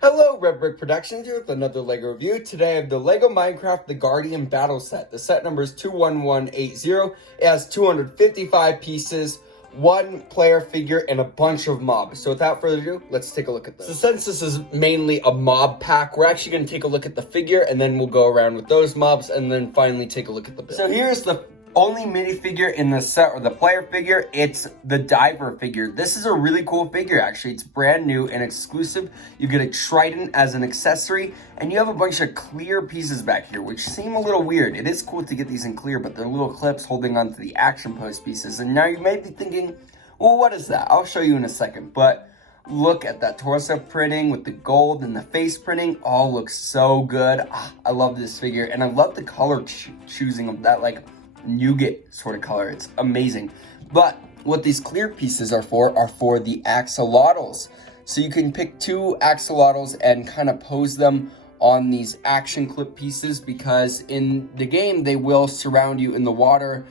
Hello, Red Brick Productions here with another LEGO review. Today I have the LEGO Minecraft The Guardian Battle Set. The set number is 21180. It has 255 pieces, one player figure, and a bunch of mobs. So without further ado, let's take a look at this. So since this is mainly a mob pack, we're actually going to take a look at the figure, and then we'll go around with those mobs, and then finally take a look at the build. So here's the only minifigure in the set, or the player figure. It's the diver figure. This is a really cool figure, actually. It's brand new and exclusive. You get a trident as an accessory, and you have a bunch of clear pieces back here, which seem a little weird. It is cool to get these in clear, but they're little clips holding onto the action post pieces. And now you may be thinking, well, what is that? I'll show you in a second, but look at that torso printing with the gold and the face printing. All looks so good. I love this figure, and I love the color choosing of that, like, nougat sort of color. It's amazing. But what these clear pieces are for the axolotls. So you can pick two axolotls and kind of pose them on these action clip pieces, because in the game they will surround you in the water.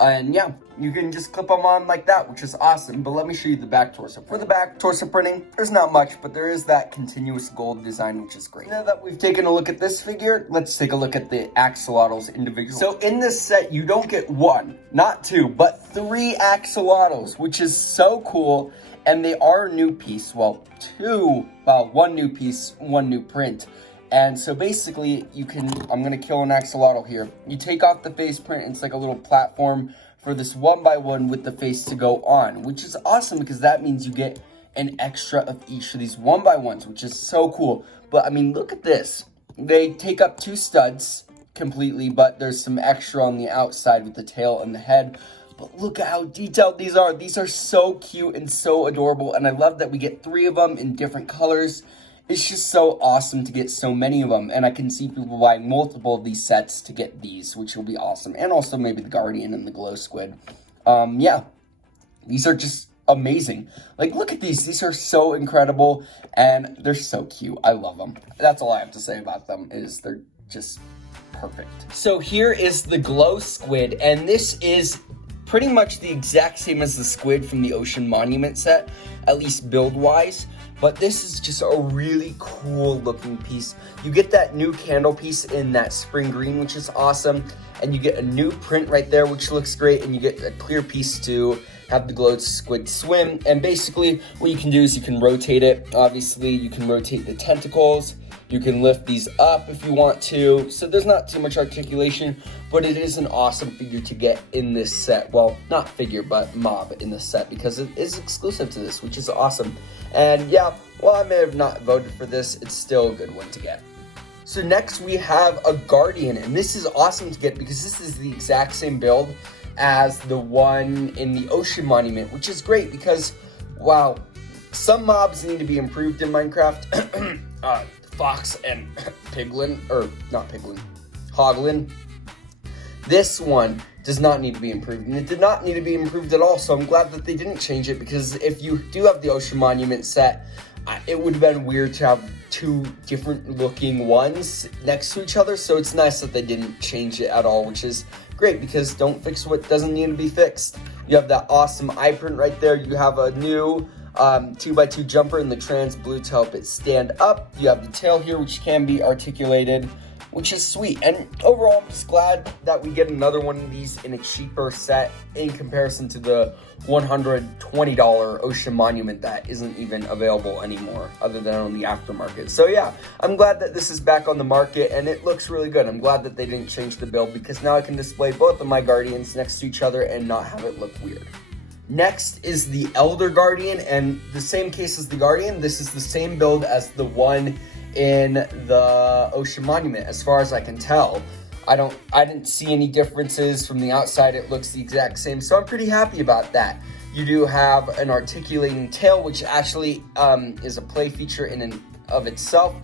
And yeah, you can just clip them on like that, which is awesome. But let me show you the back torso. For the back torso printing, there's not much, but there is that continuous gold design, which is great. Now that we've taken a look at this figure, let's take a look at the axolotls individually. So in this set, you don't get one, not two, but three axolotls, which is so cool. And they are a new piece. Well, one new piece, one new print. And so basically, I'm going to kill an axolotl here. You take off the face print, it's like a little platform for this 1x1 with the face to go on, which is awesome because that means you get an extra of each of these 1x1s, which is so cool. But I mean, look at this. They take up two studs completely, but there's some extra on the outside with the tail and the head. But look at how detailed these are. These are so cute and so adorable, and I love that we get three of them in different colors. It's just so awesome to get so many of them, and I can see people buying multiple of these sets to get these, which will be awesome. And also maybe the Guardian and the Glow Squid. Yeah, these are just amazing. Like, look at these. These are so incredible, and they're so cute. I love them. That's all I have to say about them, is they're just perfect. So here is the Glow Squid, and this is pretty much the exact same as the squid from the Ocean Monument set, at least build-wise. But this is just a really cool looking piece. You get that new candle piece in that spring green, which is awesome. And you get a new print right there, which looks great. And you get a clear piece to have the glowed squid swim. And basically what you can do is you can rotate it. Obviously you can rotate the tentacles. You can lift these up if you want to. So there's not too much articulation, but it is an awesome figure to get in this set. Well, not figure, but mob in this set, because it is exclusive to this, which is awesome. And yeah, while I may have not voted for this, it's still a good one to get. So next we have a Guardian, and this is awesome to get because this is the exact same build as the one in the Ocean Monument, which is great because, wow, some mobs need to be improved in Minecraft. Fox and Piglin, or not Piglin, Hoglin. This one does not need to be improved, and it did not need to be improved at all, so I'm glad that they didn't change it, because if you do have the Ocean Monument set, it would have been weird to have two different looking ones next to each other, so it's nice that they didn't change it at all, which is great, because don't fix what doesn't need to be fixed. You have that awesome eye print right there. You have a new 2x2 jumper in the trans blue to help it stand up. You have the tail here, which can be articulated, which is sweet. And overall, I'm just glad that we get another one of these in a cheaper set in comparison to the $120 Ocean Monument that isn't even available anymore other than on the aftermarket. So yeah, I'm glad that this is back on the market, and it looks really good. I'm glad that they didn't change the build, because now I can display both of my Guardians next to each other and not have it look weird. Next is the Elder Guardian, and the same case as the Guardian, this is the same build as the one in the Ocean Monument, as far as I can tell. I didn't see any differences from the outside. It looks the exact same, so I'm pretty happy about that. You do have an articulating tail, which actually is a play feature in and of itself.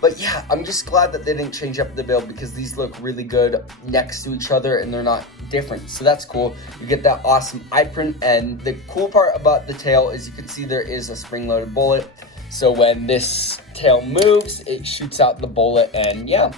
But yeah, I'm just glad that they didn't change up the build, because these look really good next to each other and they're not different. So that's cool. You get that awesome eye print, and the cool part about the tail is you can see there is a spring-loaded bullet. So when this tail moves, it shoots out the bullet, and yeah,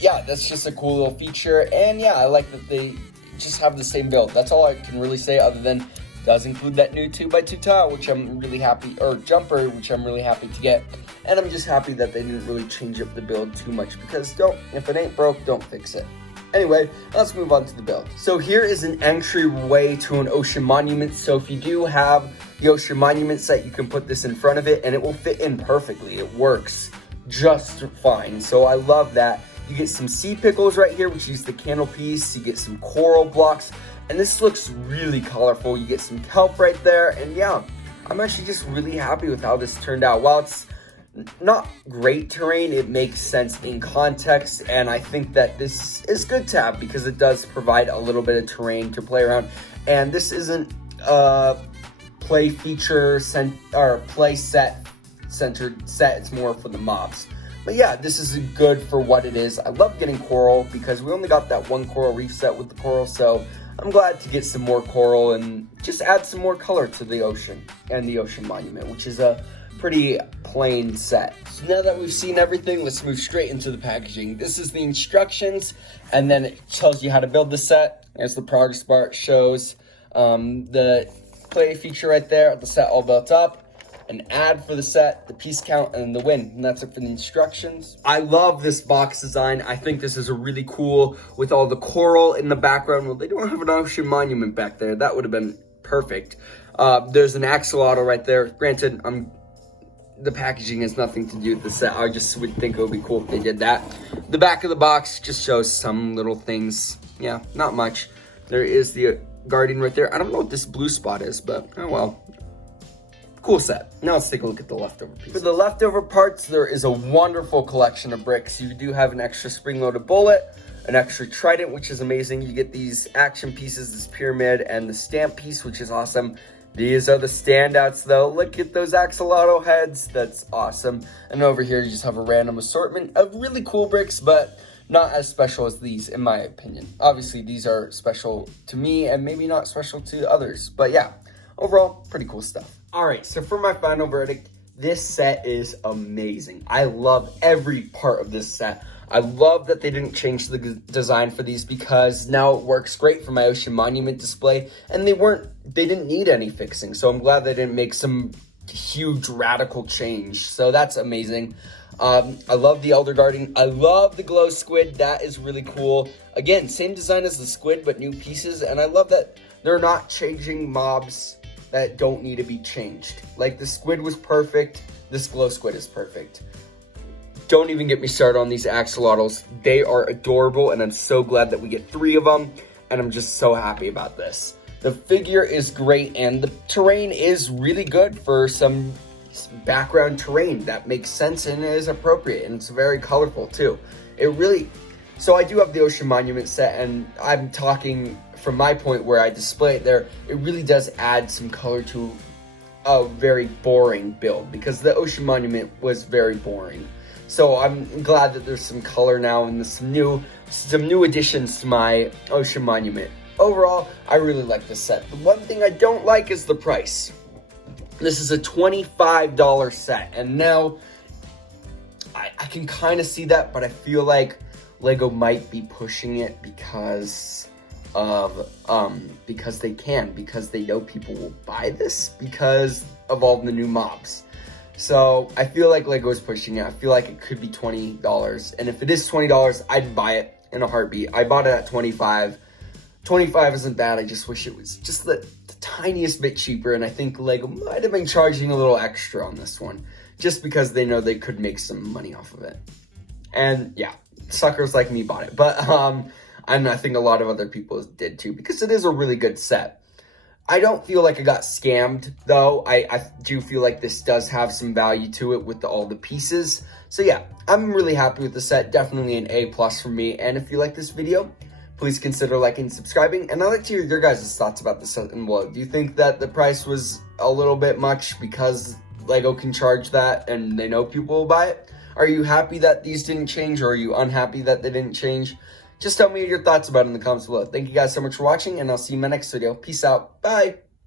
that's just a cool little feature. And yeah, I like that they just have the same build. That's all I can really say, other than Does include that new 2x2 tile, which I'm really happy, or jumper, which I'm really happy to get. And I'm just happy that they didn't really change up the build too much, because if it ain't broke, don't fix it. Anyway, let's move on to the build. So here is an entryway to an ocean monument. So if you do have the ocean monument set, you can put this in front of it and it will fit in perfectly. It works just fine. So I love that. You get some sea pickles right here, which is the candle piece. You get some coral blocks, and this looks really colorful. You get some kelp right there, and yeah, I'm actually just really happy with how this turned out. While it's not great terrain, it makes sense in context, and I think that this is good to have because it does provide a little bit of terrain to play around. And this isn't a play feature or play set centered set, it's more for the mobs. But yeah, this is good for what it is. I love getting coral because we only got that one coral reef set with the coral, so I'm glad to get some more coral and just add some more color to the ocean and the ocean monument, which is a pretty plain set. So now that we've seen everything, let's move straight into the packaging. This is the instructions, and then it tells you how to build the set. There's the progress bar. It shows the play feature right there, the set all built up, an ad for the set, the piece count, and the win. And that's it for the instructions. I love this box design. I think this is a really cool with all the coral in the background. Well, they don't have an ocean monument back there. That would have been perfect. There's an axolotl right there. Granted, the packaging has nothing to do with the set. I just would think it would be cool if they did that. The back of the box just shows some little things. Yeah, not much. There is the guardian right there. I don't know what this blue spot is, but oh well. Cool set. Now let's take a look at the leftover pieces. For the leftover parts, there is a wonderful collection of bricks. You do have an extra spring-loaded bullet, an extra trident, which is amazing. You get these action pieces, this pyramid, and the stamp piece, which is awesome. These are the standouts, though. Look at those axolotl heads. That's awesome. And over here, you just have a random assortment of really cool bricks, but not as special as these, in my opinion. Obviously, these are special to me and maybe not special to others. But yeah, overall, pretty cool stuff. All right, so for my final verdict, this set is amazing. I love every part of this set. I love that they didn't change the design for these because now it works great for my ocean monument display, and they didn't need any fixing. So I'm glad they didn't make some huge radical change. So that's amazing. I love the Elder Guardian. I love the glow squid. That is really cool. Again, same design as the squid, but new pieces. And I love that they're not changing mobs that don't need to be changed. Like the squid was perfect. This glow squid is perfect. Don't even get me started on these axolotls. They are adorable, and I'm so glad that we get 3 of them, and I'm just so happy about this. The figure is great, and the terrain is really good for some background terrain that makes sense and is appropriate, and it's very colorful too. So I do have the ocean monument set, and I'm talking from my point where I display it there. It really does add some color to a very boring build because the ocean monument was very boring. So I'm glad that there's some color now and there's some new additions to my ocean monument. Overall, I really like this set. The one thing I don't like is the price. This is a $25 set, and now I can kind of see that, but I feel like Lego might be pushing it because they know people will buy this because of all the new mobs. So I feel like Lego is pushing it. I feel like it could be $20, and if it is $20, I'd buy it in a heartbeat. I bought it at $25. $25 isn't bad. I just wish it was just the tiniest bit cheaper, and I think Lego might have been charging a little extra on this one just because they know they could make some money off of it. And yeah, suckers like me bought it, but and I think a lot of other people did too because it is a really good set. I don't feel like I got scammed though. I do feel like this does have some value to it with all the pieces. So yeah, I'm really happy with the set. Definitely an A+ for me. And if you like this video, please consider liking and subscribing. And I'd like to hear your guys' thoughts about this set and what. Do you think that the price was a little bit much because Lego can charge that and they know people will buy it? Are you happy that these didn't change, or are you unhappy that they didn't change? Just tell me your thoughts about it in the comments below. Thank you guys so much for watching, and I'll see you in my next video. Peace out. Bye.